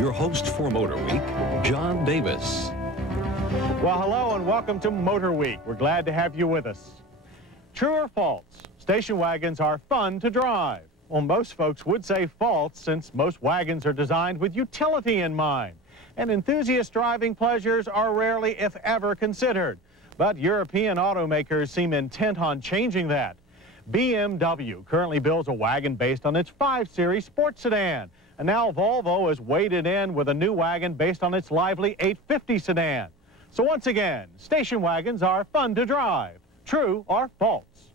your host for Motorweek, John Davis. Well, hello and welcome to Motorweek. We're glad to have you with us. True or false, station wagons are fun to drive? Well, most folks would say false, since most wagons are designed with utility in mind. And enthusiast driving pleasures are rarely, if ever, considered. But European automakers seem intent on changing that. BMW currently builds a wagon based on its 5 Series sports sedan. And now Volvo has waded in with a new wagon based on its lively 850 sedan. So once again, station wagons are fun to drive. True or false?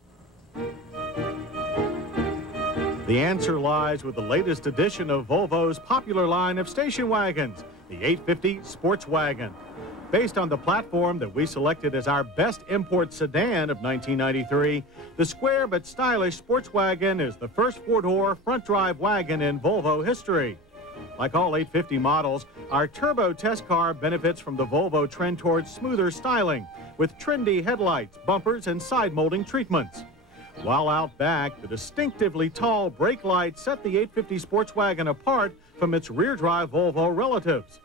The answer lies with the latest edition of Volvo's popular line of station wagons, the 850 SportsWagon. Based on the platform that we selected as our best import sedan of 1993, the square but stylish SportsWagon is the first four-door front-drive wagon in Volvo history. Like all 850 models, our turbo test car benefits from the Volvo trend towards smoother styling, with trendy headlights, bumpers, and side molding treatments. While out back, the distinctively tall brake lights set the 850 SportsWagon apart from its rear-drive Volvo relatives,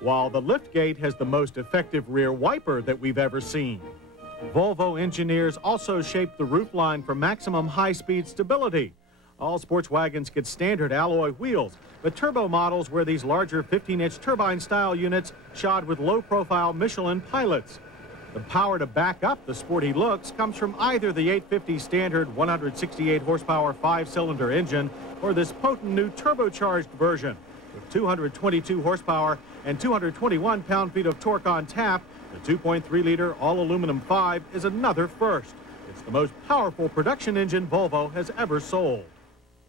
while the liftgate has the most effective rear wiper that we've ever seen. Volvo engineers also shaped the roofline for maximum high-speed stability. All sports wagons get standard alloy wheels, but turbo models wear these larger 15-inch turbine-style units shod with low-profile Michelin pilots. The power to back up the sporty looks comes from either the 850 standard 168 horsepower 5-cylinder engine or this potent new turbocharged version. With 222 horsepower and 221 pound-feet of torque on tap, the 2.3-liter all-aluminum 5 is another first. It's the most powerful production engine Volvo has ever sold.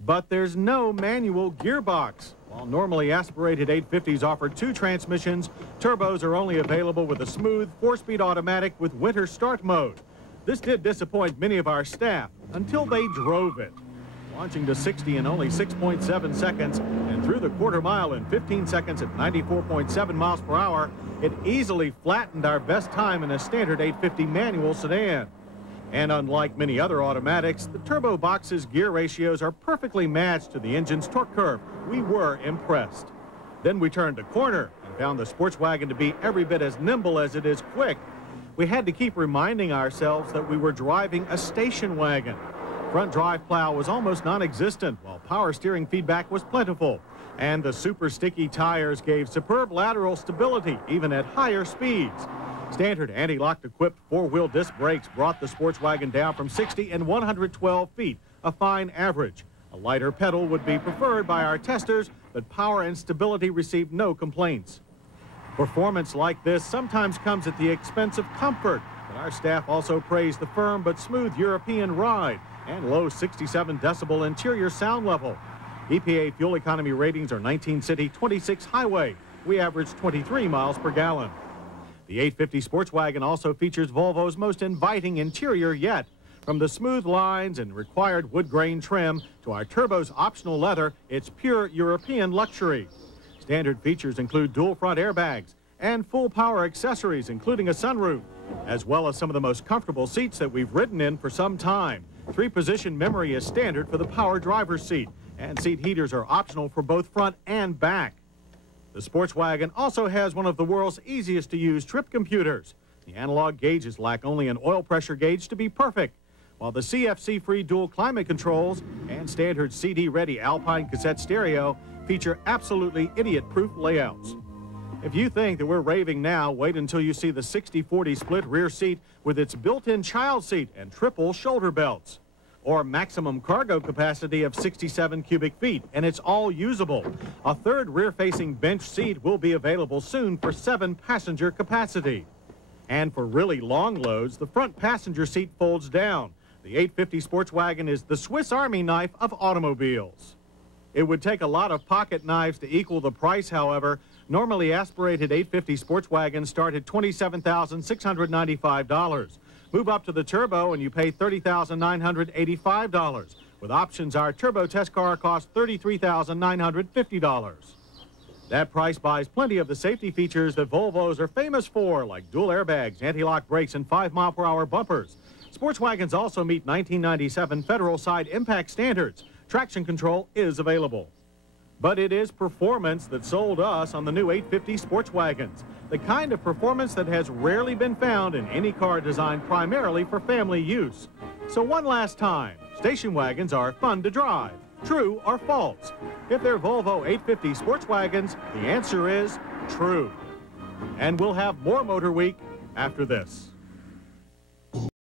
But there's no manual gearbox. While normally aspirated 850s offer 2 transmissions, turbos are only available with a smooth 4-speed automatic with winter start mode. This did disappoint many of our staff until they drove it. Launching to 60 in only 6.7 seconds and through the quarter mile in 15 seconds at 94.7 miles per hour, it easily flattened our best time in a standard 850 manual sedan. And unlike many other automatics, the turbo box's gear ratios are perfectly matched to the engine's torque curve. We were impressed. Then we turned a corner and found the SportsWagon to be every bit as nimble as it is quick. We had to keep reminding ourselves that we were driving a station wagon. Front drive plow was almost non-existent, while power steering feedback was plentiful. And the super sticky tires gave superb lateral stability, even at higher speeds. Standard anti-lock equipped 4-wheel disc brakes brought the SportsWagon down from 60 and 112 feet, a fine average. A lighter pedal would be preferred by our testers, but power and stability received no complaints. Performance like this sometimes comes at the expense of comfort, but our staff also praised the firm but smooth European ride and low 67 decibel interior sound level. EPA fuel economy ratings are 19 city, 26 highway. We average 23 miles per gallon. The 850 SportsWagon also features Volvo's most inviting interior yet. From the smooth lines and required wood grain trim to our turbo's optional leather, it's pure European luxury. Standard features include dual front airbags and full power accessories, including a sunroof, as well as some of the most comfortable seats that we've ridden in for some time. 3-position memory is standard for the power driver's seat, and seat heaters are optional for both front and back. The SportsWagon also has one of the world's easiest to use trip computers. The analog gauges lack only an oil pressure gauge to be perfect, while the CFC-free dual climate controls and standard CD-ready Alpine cassette stereo feature absolutely idiot-proof layouts. If you think that we're raving now, wait until you see the 60-40 split rear seat with its built-in child seat and triple shoulder belts. Or maximum cargo capacity of 67 cubic feet, and it's all usable. A third rear-facing bench seat will be available soon for 7-passenger capacity. And for really long loads, the front passenger seat folds down. The 850 SportsWagon is the Swiss Army knife of automobiles. It would take a lot of pocket knives to equal the price, however. Normally aspirated 850 SportsWagons start at $27,695. Move up to the turbo and you pay $30,985. With options, our turbo test car costs $33,950. That price buys plenty of the safety features that Volvos are famous for, like dual airbags, anti-lock brakes, and 5-mile-per-hour bumpers. SportsWagons also meet 1997 federal side impact standards. Traction control is available. But it is performance that sold us on the new 850 sports wagons, the kind of performance that has rarely been found in any car designed primarily for family use. So one last time, station wagons are fun to drive. True or false? If they're Volvo 850 sports wagons, the answer is true. And we'll have more Motor Week after this.